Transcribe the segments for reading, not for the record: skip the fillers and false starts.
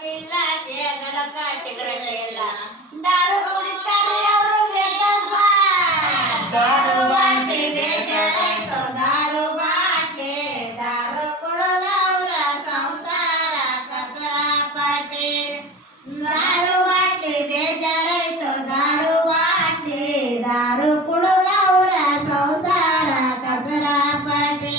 किल्ला शेगड काटेला दारू कुಡಿತಾರೆ ಅವರು ಬೇಕಪ್ಪ दारू बाटली बेजारायतो दारू बाटली दारू कुडದವರ ಸಂಸಾರ ಕಚರ ಪಾಟಿ दारू बाटली बेजारायतो दारू बाटली दारू कुडದವರ ಸಂಸಾರ ಕಚರ ಪಾಟಿ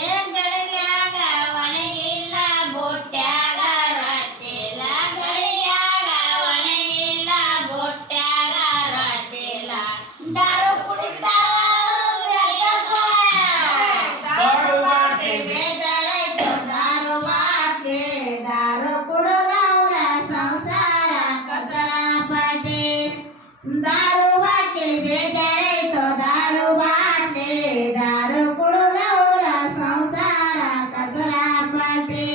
ಏನ್ ಗಡಿಯಾಗ ಒಣಗಿಲ್ಲ ಬೊಟ್ಯಾಗ ರಟ್ಟಿಲ್ಲ ಗಡಿಯಾಗ ಒಣಗಿಲ್ಲ ಬೊಟ್ಯಾಗ ರಟ್ಟಿಲ್ಲ दारू कुಡಿತಾರೆ दारू बाटली बेजारायतो दारू बाटली दारू कुडದವರ ಸಂಸಾರ ಕಚರ ಪಾಟಿ दारू बाटली बेजारायतो दारू बाटली दारू कुडದವರ ಸಂಸಾರ ಕಚರ ಪಾಟಿ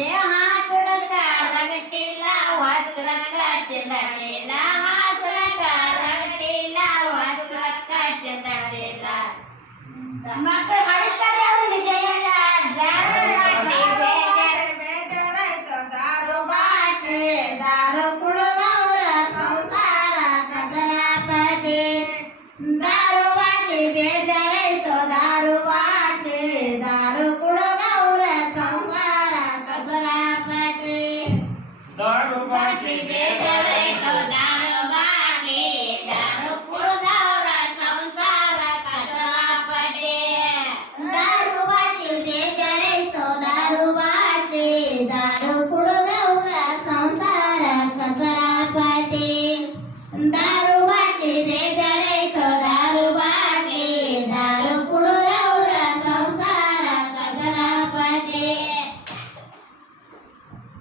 ಏ ಹಾಸರಕ ರಗಟ್ಟಿಲ್ಲ ವಾಸರಕ ಚಿಂದಟಿಲ್ಲ ಹಾಸರಕ ರಗಟ್ಟಿಲ್ಲ ವಾಸರಕ ಚಿಂದಟಿಲ್ಲ ಮಕ್ಕಳು ಹಾಡ್ತಾರೆ ಅವರು ವಿಷಯ ಬೇಜಾರಾಯ್ತು दारू बाटली दारू कुडದವರ ಸಂಸಾರ ಕಚರ ಪಾಟಿ दारू बाटली बेजाराಯ್ತು दारू बाटली दारू कुडದವರ ಸಂಸಾರ ಕಚರ ಪಾಟಿ दारू बाटली ಬೇಜಾರಾಯ್ತು दारू बाटली दारू ಕುಡದವರ ಸಂಸಾರ ಕಚರ ಪಾಟಿ दारू बाटली बेजाराಯ್ತು दारू बाटली दारू कुडದವರ ಸಂಸಾರ ಕಚರ ಪಾಟಿ